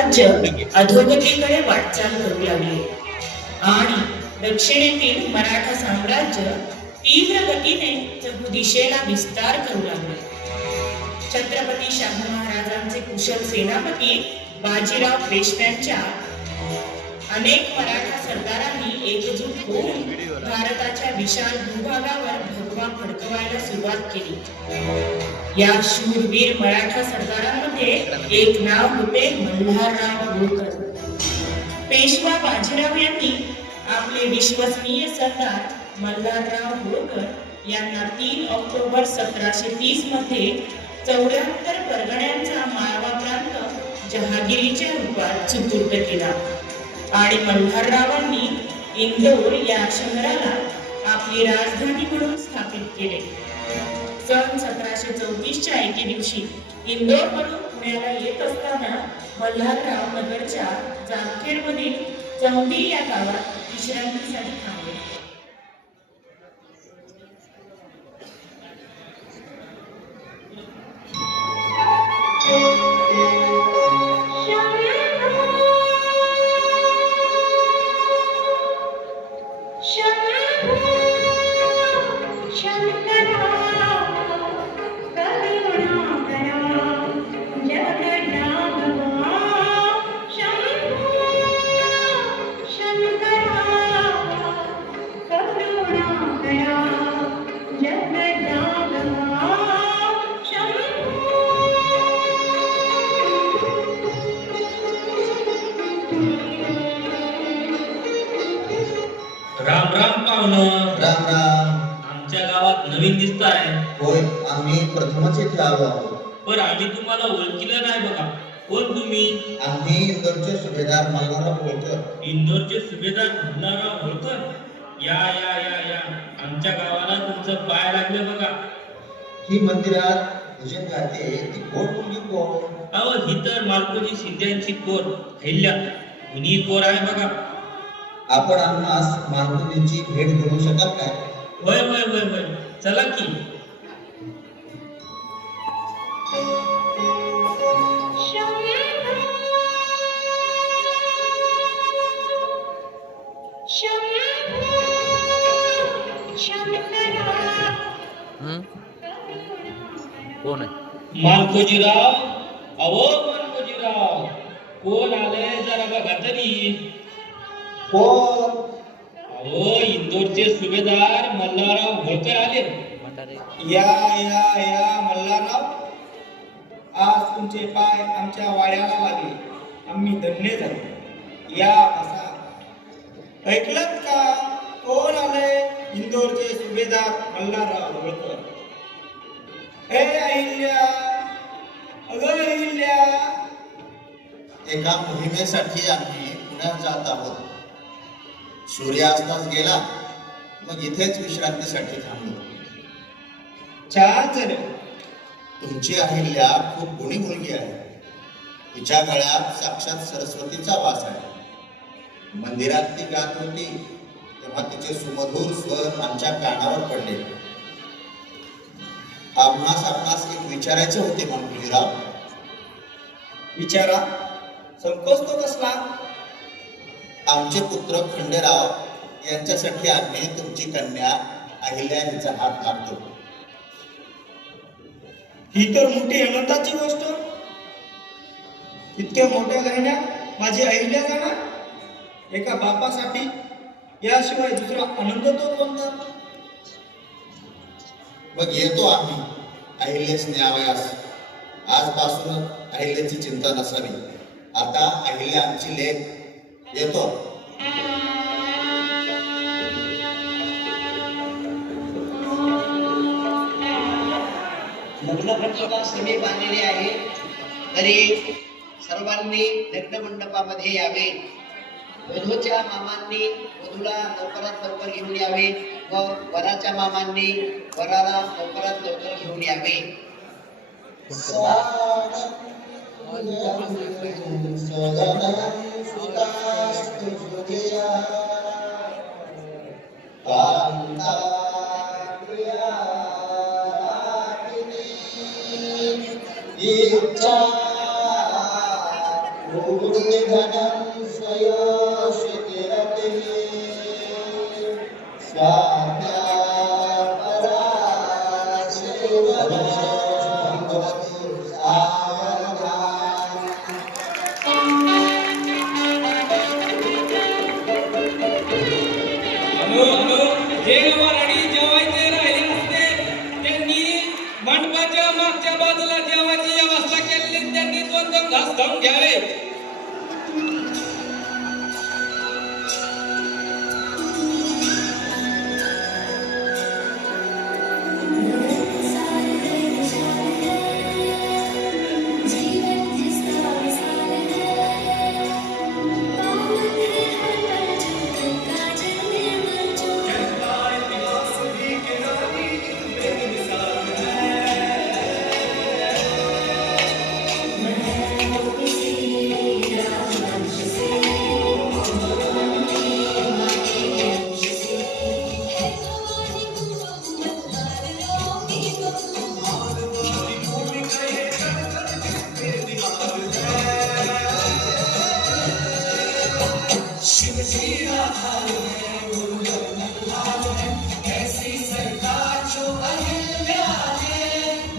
साम्राज्य अधोगतीकडे वाटचाल करू लागले आणि दक्षिणेतील मराठा साम्राज्य तीव्र गतीने चहू दिशेला विस्तार करू लागले. छत्रपती शाहू महाराजांचे कुशल सेनापती बाजीराव पेशव्यांच्या अनेक मराठा सरदारांनी एकजूट होऊन भारताच्या विशाल भूभागावर भगवा फडकवायला सुरुवात केली. या शूरवीर मराठा सरदारांमध्ये एक नाव होते मल्हारराव होळकर. पेशवा बाजीराव यांनी आपले विश्वसनीय सरदार मल्हारराव होळकर यांना 3 ऑक्टोबर 1730 मध्ये 74 परगण्यांचा माळवा प्रांत जहागिरीच्या रूपात सुपूर्द केला आणि मल्हाररावांनी इंदोर या शहराला आपली राजधानी म्हणून स्थापित केले. सन 1734च्या एके दिवशी इंदोरवरून पुण्याला येत असताना मल्हारराव नगरच्या जामखेडमधील चौंडी या गावात विश्रांतीसाठी थांबले. राम राम पाहुणं. राम राम. आमच्या गावात नवीन दिसताय. होय, आम्ही प्रथमच इथे आलो आहोत. पण आम्ही तुम्हाला ओळखीलं नाही बघा. कोण तुम्ही? आम्ही इंदोरचे सुभेदार मल्हारराव होळकर. इंदोरचे सुभेदार मल्हारराव होळकर. या या या या आमच्या गावाला तुमचं पाय लागलं बघा. ही मंदिरात भजन गाते ती कोण मुलगी कोण? अहो ही तर मालकोजी सिद्ध्यांची कोर अहिल्या मुनी कोर आहे बघा. आपण आम्हास मालकोजींची भेट घेऊ शकाल काय? होय होय होय होय, चला की. कोण आहे? मालकोजीराव. अहो मालकोजीराव, कोण आलंय जरा बघा तरी. कोण? अहो इंदोरचे सुभेदार मल्हारराव होळकर आले. या या या मल्हारराव, आज तुमचे पाय आमच्या वाड्याला लागले. आम्ही धन्य झालो. या बसा. ऐकलत का? कोण आले? इंदोरचे सुभेदार मल्हारराव होळकर. ए अहिल्या, अगं अहिल्या. एका मोहिमेसाठी आम्ही पुण्यात जात आहोत. सूर्यास्तास गेला, मग इथेच विश्रांतीसाठी थांबलो. छान झालं. तुमची अहिल्या खूप गुणी मुलगी आहे. तिच्या गळ्यात साक्षात सरस्वतीचा वास आहे. मंदिरात ती गात होती तेव्हा तिचे सुमधुर स्वर आमच्या कानावर पडले. आपणास एक विचारायचे होते मालकोजीराव. विचारा. संकोच तो कसला? आमचे पुत्र खंडेराव यांच्यासाठी आम्ही तुमची कन्या अहिल्या हिचा हात मागतो. ही तर मोठी आनंदाची गोष्ट. इतक्या मोठ्या गहिन्यात माझी अहिल्या जाणार. एका बापासाठी याशिवाय दुसरा आनंद तो कोणता? मग येतो आम्ही अहिल्यास न्यावयास. आजपासूनच अहिल्याची चिंता नसावी. आता अहिल्या आमची लेक. येतो. लग्न समीप आलेले आहे, तरी सर्वांनी लग्न मंडपामध्ये यावे. वधूच्या मामांनी वधूला लवकरात लवकर घेऊन यावे व वराच्या मामांनी वराला लवकरात लवकर घेऊन यावे. पुण्यधनं स्वयं रते स्वात्मा जेवायला आणि जेवायचे राहिले असते त्यांनी मंडपाच्या मागच्या बाजूला जेवायची व्यवस्था केलेली, त्यांनी 2-2 घास खाऊन घ्यावे.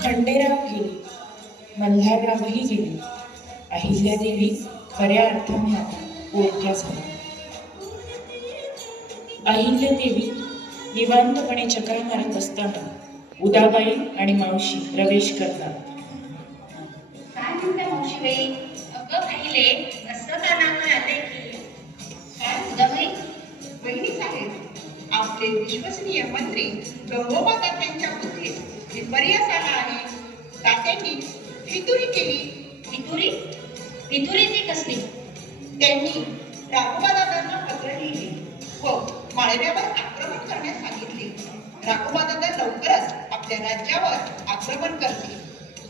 खंडेराव गेले, मल्हाररावही गेले. अहिल्यादेवी खऱ्या अर्थाने आता ओळख्या झाल्या. अहिल्यादेवी निवांतपणे चक्रा मारत असताना उदाबाई आणि मावशी प्रवेश करतात. काय म्हणते मावशीबाई? अगं पहिले असं कानावर आलंय की काय उदाबाई? बहिणी साहेब, आपले विश्वसनीय मंत्री गंगोबा तात्यांच्या बुद्धीत विपर्यास आला आहे. तात्यांनी फितुरी केली. फितुरी? फितुरी ती कसली? त्यांनी राघोबा दादांना पत्र लिहिले व माळव्यावर आक्रमण करण्यास सांगितले. राघोबा दादा लवकरच आपल्या राज्यावर आक्रमण करतील,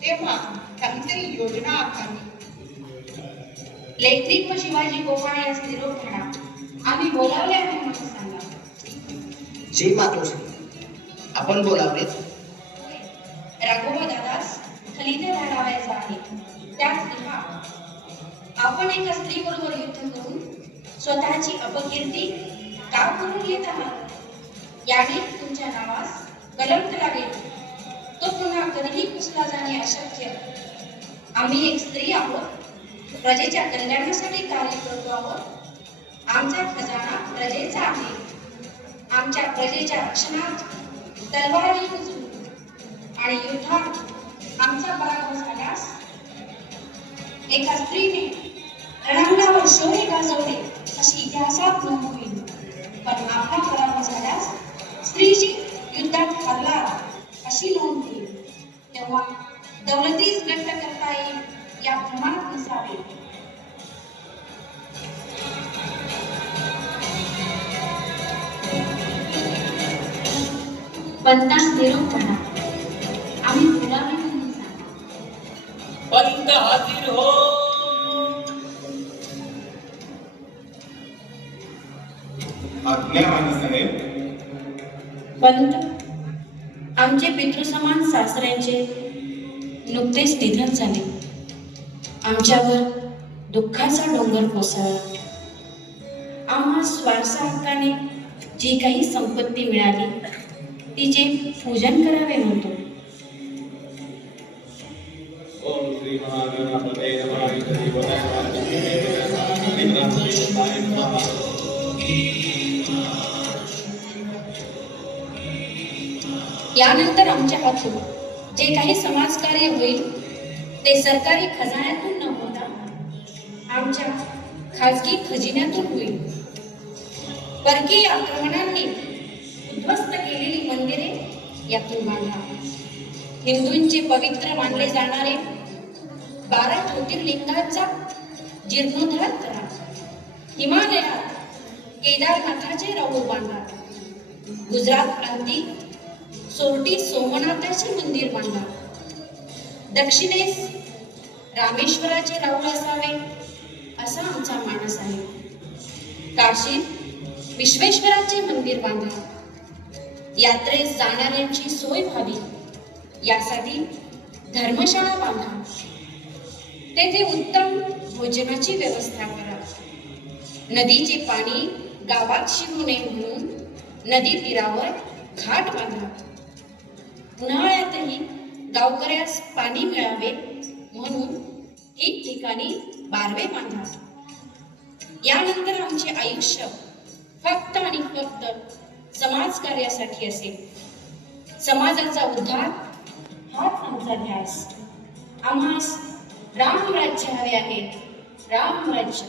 तेव्हा काहीतरी योजना आखावी. लेखनिक व शिवाजी गोपाळ यास निरोप म्हणा. आम्ही बोलावले आहे म्हणून सांगा. श्री मातोश्री, आपण बोलावलेत. राघोबा दादास खलिदे लढावायचा आहे. त्याच दिवसा आपण एका स्त्रीबरोबर युद्ध करून स्वतःची अपकीर्ती का करून येत आहात? याने तुमच्या नावास कलंक लागेल. तो पुन्हा कधीही पुसला जाणे अशक्य. आम्ही एक स्त्री आहोत, प्रजेच्या कल्याणासाठी कार्य करतो आहोत. आमचा खजाना प्रजेचा आहे. आमच्या प्रजेच्या रक्षणात तलवारी उचलू आणि युद्धात आमचा पराभव झाल्यास एका स्त्रीने रणांगणावर शौर्य गाजवले अशी इतिहासात नोंद होईल. पण आपला पराभव झाल्यास स्त्रीची युद्धात हरला अशी नोंद होईल. तेव्हा दौलतीच व्यक्त करता येईल या प्रमाणात नसावे. पंतास निरोप म्हणा. आम्ही बोलावे म्हणून सांगा. पंत हाजीर हो. आज्ञा राणीसाहेब. पंत, आमचे पितृसमान सासऱ्यांचे नुकतेच निधन झाले. आमच्यावर दुःखाचा डोंगर कोसळला. आम्हा स्वारसा हक्काने जी काही संपत्ती मिळाली तिचे पूजन करावे म्हणतो. ओम श्री महागणपते नमः. यानंतर आमच्या हातून जे काही समाजकार्य होईल ते सरकारी खजान्यातून न होता आमच्या खाजगी खजिन्यातून होईल. परकीय आक्रमणांनी उद्ध्वस्त केलेली मंदिरे यातून बांधा. हिंदूंचे पवित्र मानले जाणारे 12 ज्योतिर्लिंगांचा जीर्णोद्धार करा. हिमालयात केदारनाथाचे राऊळ बांधा. गुजरात प्रांतीत सोरटी सोमनाथाचे मंदिर बांधा. दक्षिणेस रामेश्वराचे राऊळ असावे असा आमचा मानस आहे. काशीत विश्वेश्वराचे मंदिर बांधा. यात्रेस जाणाऱ्यांची सोय व्हावी यासाठी धर्मशाळा बांधा. तेथे उत्तम भोजनाची व्यवस्था करा. नदीचे पाणी गावात शिरू नये म्हणून नदी तीरावर घाट बांधा. उन्हाळ्यातही गावकऱ्यास पाणी मिळावे म्हणून ठिकठिकाणी बारवे बांधा. यानंतर आमचे आयुष्य फक्त आणि फक्त समाज कार्यासाठी असेल. समाजाचा उद्धार हाच आमचा ध्यास. आम्हास राम राज्य हवे आहे. राम राज्य.